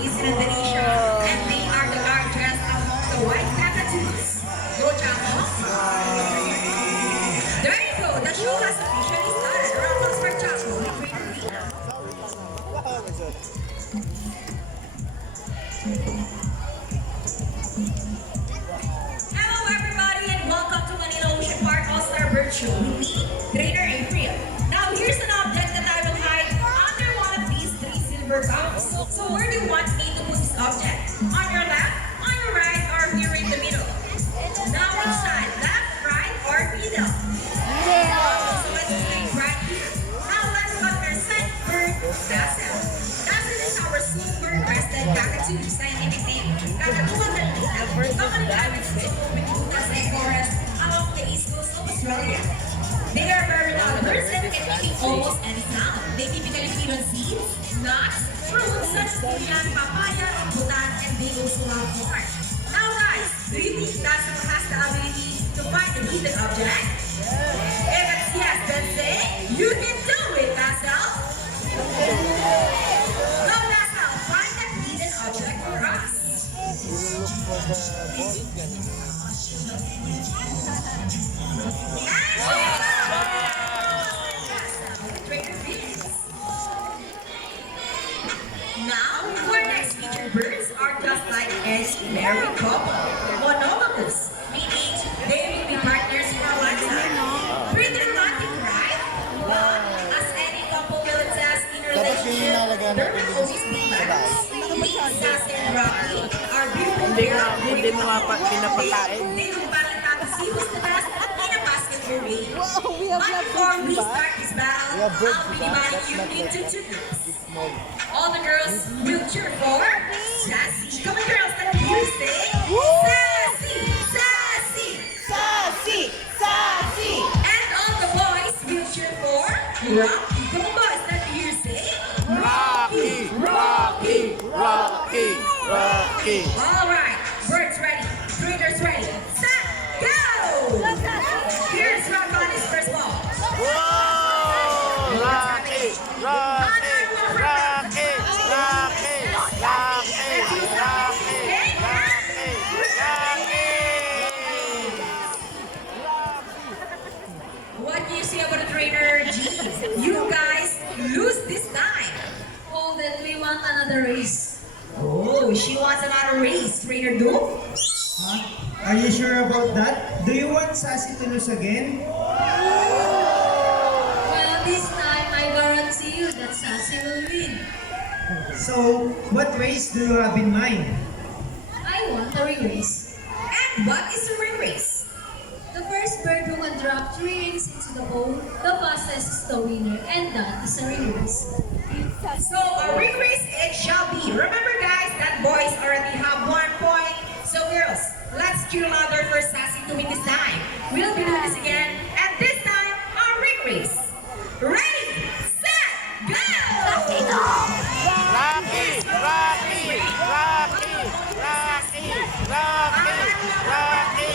is in Indonesia, and they are the largest among the white cockatoos. Go Chamos! There you go, the show has officially started. Round for Chaco. Hello everybody and welcome to Manila Ocean Park All-Star Bird Show with me, Trainer April. Now here's an object that I will hide under one of these three silver cups. So where do you want me to put this object? On your left, on your right, or here in the middle? Now which side? Left, right, or middle? So let's play right here. Now let's cut our second bird, Dazzle. Dazzle is our silver-breasted cockatoo, scientific name, Kakatuan Manila, commonly average with Butas forest along the east coast of Australia. They are very loud birds and can make almost any sound. They typically feed on seeds, nuts, fruits such as durian, papaya, rambutan, and they also have corn. Now guys, do you think Dazzle has the ability to find a hidden object? If it's yes, then say, you can do it, Dazzle! Go Dazzle, find that hidden object for us! Now, our next featured birds are just like a married couple, monogamous, meaning they will be partners for a lifetime. Pretty romantic, right? But as any couple will attest in a relationship, there will always be battles. Sassy and Rocky are beautiful pair of great couples. They will battle out to see who's the best in a basketball game. But before we start this battle, I'll be dividing you into two groups. All the girls will cheer for Sassy. Come on girls, let me hear you say Sassy, Sassy, Sassy! Sassy! and all the boys will cheer for Rocky. Come on boys, let me hear you say Rocky! Rocky! Rocky! Rocky! Alright, birds ready, trainers ready, set, go! Here's Rock on his first ball. Whoa! Rocky! Rocky! Rocky! Rocky! Rocky! What do you say about the trainer G? You guys lose this time. Hold it, we want another race. Oh, she wants another race, trainer Do. Huh? Are you sure about that? Do you want Sassy to lose again? Well, this time I guarantee you that Sassy will win. So, what race do you have in mind? I want a ring race. And what is the ring race? The first bird who can drop 3 rings into the bowl, the fastest is the winner, and that is a ring race. So a ring race it shall be. Remember guys that boys already have 1 point. So girls, let's cheer louder for Sassy to win this time. We'll be doing this again, and this time a ring race. Ready, set, go! Rocky! Rocky! Rocky! Rocky! Rocky! Rocky! Rocky!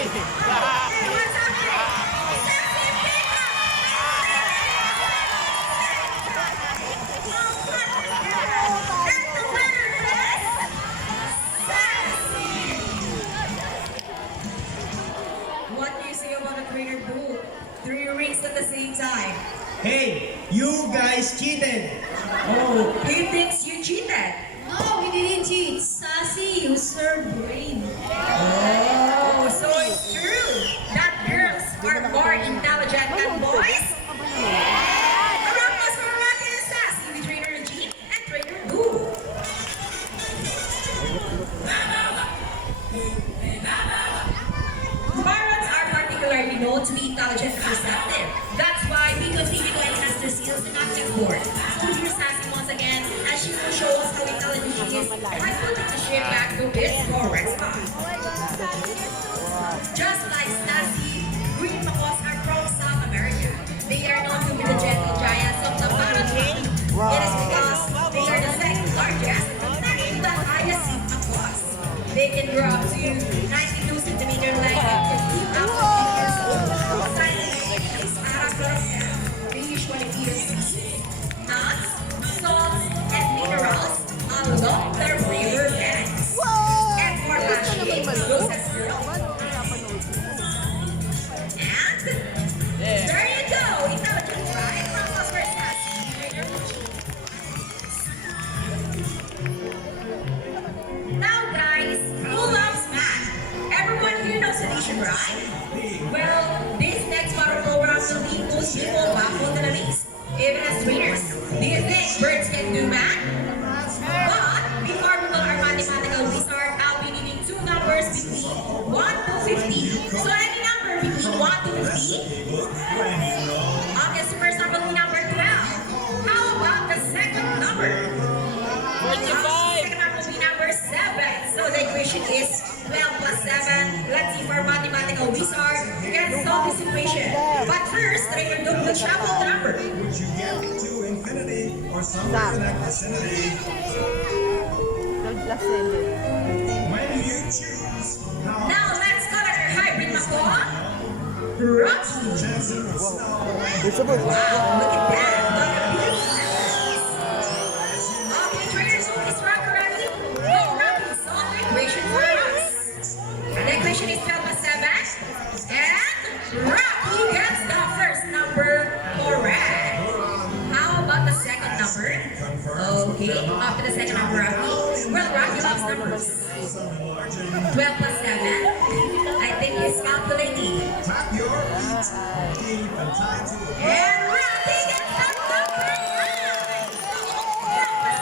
What do you say about the trainer Do? 3 rings at the same time. Hey, you guys cheated! Oh, he thinks you cheated. No, we didn't cheat. Sassy used her brain. Oh, so it's true that girls are more intelligent than boys? A round of applause for Rocky and Sassy with Trainer G and Trainer Do. Parrots are particularly known to be intelligent and perceptive. That's why we continue to enhance their skills in object board. So here's Sassy once again, as she will show us how intelligent she is by putting the ship back to its correct spot. Just like Sassy, green macaws are from South America. They are known to be the gentle giants of the parrot family. It is because they are the second largest next to the highest macaws. They can grow up to 92 centimeter length and can keep up to 8 years old. Scientists they usually eat seeds, nuts, salts, and minerals along their flavor Final Wizard can solve the situation. But first, try to double shuffle the number. Would you get to infinity or somewhere in that vicinity? When you choose how Now, let's color your hybrid mako. Rocky. Jensen will snow. Wow, look at that. Okay, traders, is Rocky ready? Go, Rocky, solve the equation for us. The equation is 12 plus 7. And Rocky gets the first number correct. How about the second number? Okay, after the second number, Rocky. Well, Rocky loves numbers. 12 plus 7. I think he's calculating. Tap your feet deep and tie to the And Rocky gets the number 9. 12 plus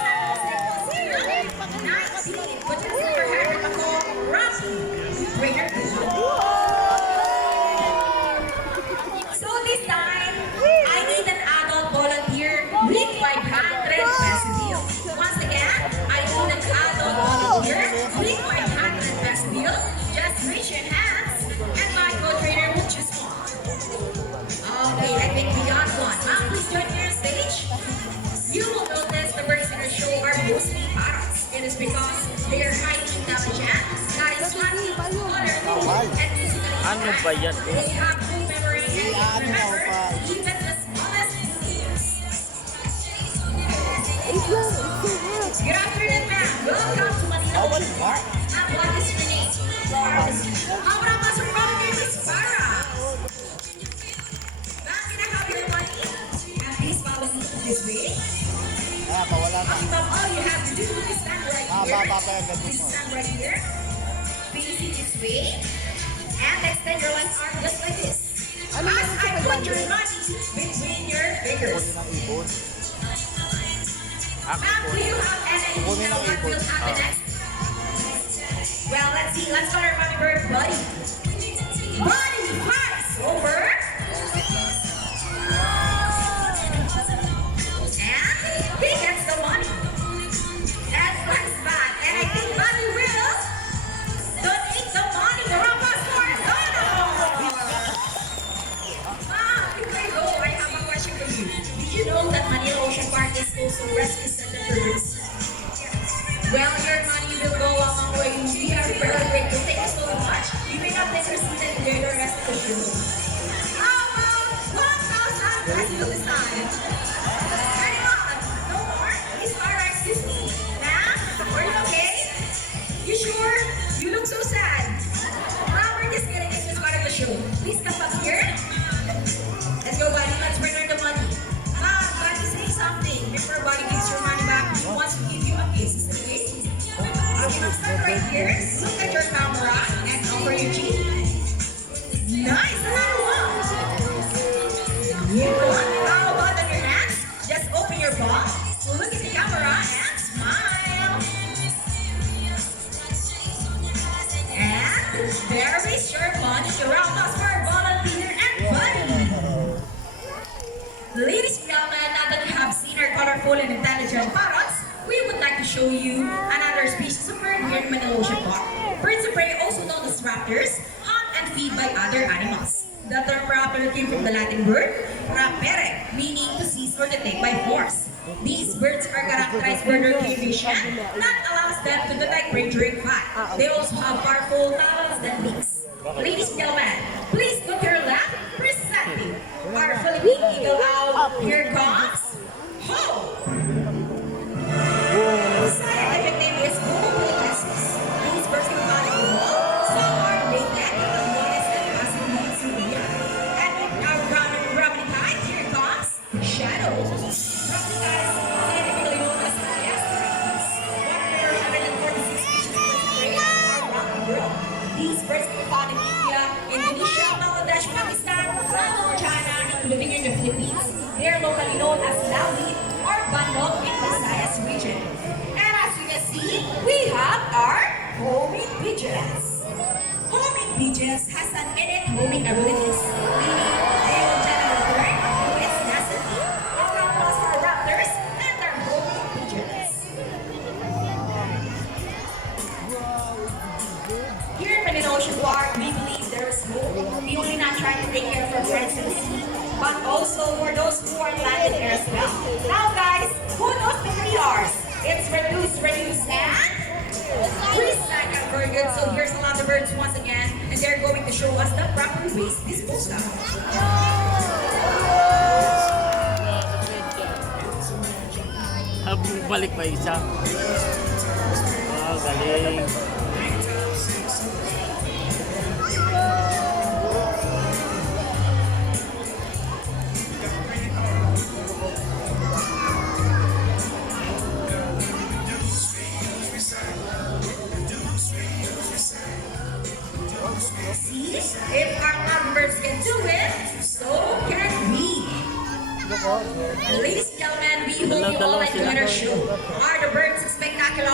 7 equals 19. Put your silver hammer to go. Rocky. Trainer. So this time, I need an adult volunteer with 500 peso deal. Once again, I need an adult volunteer with 500 peso deal. Just raise your hands and my co-trainer will choose one. Okay, I think we got one. Please join me on stage. You will notice the birds in our show are mostly parrots. It is because they are highly intelligent, charismatic, colorful, and musically Ano ba yan? they have good memory and remember even the smallest details. Good afternoon, ma'am. Welcome to Manila Ocean Park. And what is your name? Our master volunteer is Farah. Ma'am, can I have your money? And please follow me this way. Okay, ma'am, all you have to do is stand right here. Please stand right here. Facing this way. And extend your left arm just like this. As I put your money between your fingers. Ma'am, do you have any idea what will happen next? Well, let's see. Let's call our money bird Buddy. Buddy fights over. And he gets the money. That's nice, bad. And I think Buddy will donate the money to Rampa's Cardano. Before you go, I have a question for you. Did you know that Manila Ocean Park is also rescue center for birds? Well, your money will go a long way. We are very grateful. Thank you so much. You may not take your seat and enjoy the rest of the show. How about 1,000 pesos this time? Anyone? No more? Miss Farah, excuse me. Ma'am, are you okay? You sure? You look so sad. We're just kidding. It's just part of the show. Please come back here. Let's go, buddy. Let's return the money. Buddy, say something before Buddy gives your money back. He wants to give you a kiss. Is it okay? Okay, let's start right here. Look at your camera and offer your cheek. Nice! Another one! How about on your hands? Just open your palm. Look at the camera and smile. And there is your money around us for volunteer and Buddy. Ladies and gentlemen, now that you have seen our colorful and intelligent parrots, we would like to show you another species of bird here in Manila Ocean Park. Birds of prey, also known as raptors, hunt and feed by other animals. The term raptor came from the Latin word rapere, meaning to seize or to take by force. These birds are characterized by their clear vision that allows them to detect prey during fight. They also have powerful talons and beaks. Ladies and gentlemen, please go to your left, presenting our Philippine eagle owl. Here comes Ho! His scientific name is Homo These birds can fly in the wall. Some are native and the longest and fastest beings in the year. And with our gravity type, here comes Shadow. Gravity types, scientifically known as Asteroids. 146 species of birds of prey around the world. These birds can be found in India, Indonesia, Bangladesh, Pakistan, China, including in the Philippines. They are locally known as Lawi or Bandok in Visayas region. And as you can see, we have our homing pigeons. Homing pigeons has an innate homing abilities, meaning they will generally learn to its destiny. Around us are raptors and our homing pigeons. Here in Manila Ocean Park, we believe there is hope show us the proper waste disposal. Balik pa isa. Galing. See, if our members can do it, so can we. Ladies and gentlemen, we hope you all enjoyed our show. Are the birds spectacular?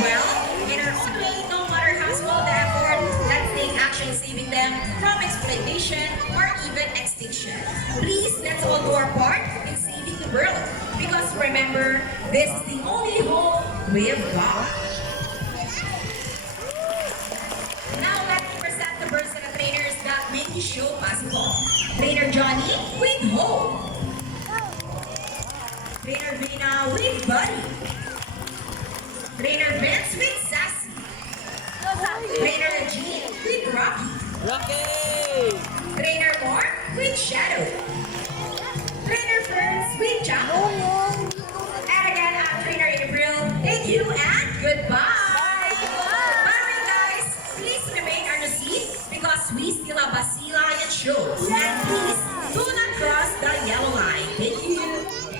Well, in our own way, no matter how small the effort, let's take action saving them from exploitation or even extinction. Please, let's all do our part in saving the world. Because remember, this is the only home we've got. Now let's present the birds and the trainers that make the show possible. Trainer Johnny with Hope. Trainer Vina with Buddy. Trainer Vince with Sassy. Trainer Jean with Rocky. Rocky! Trainer Mark with Shadow. Trainer Ferns with Chaco. And again, I'm Trainer April. Thank you and goodbye. By the way, guys, please remain on the seat because we still have a sea lion show. And please do not cross the yellow line. Thank you.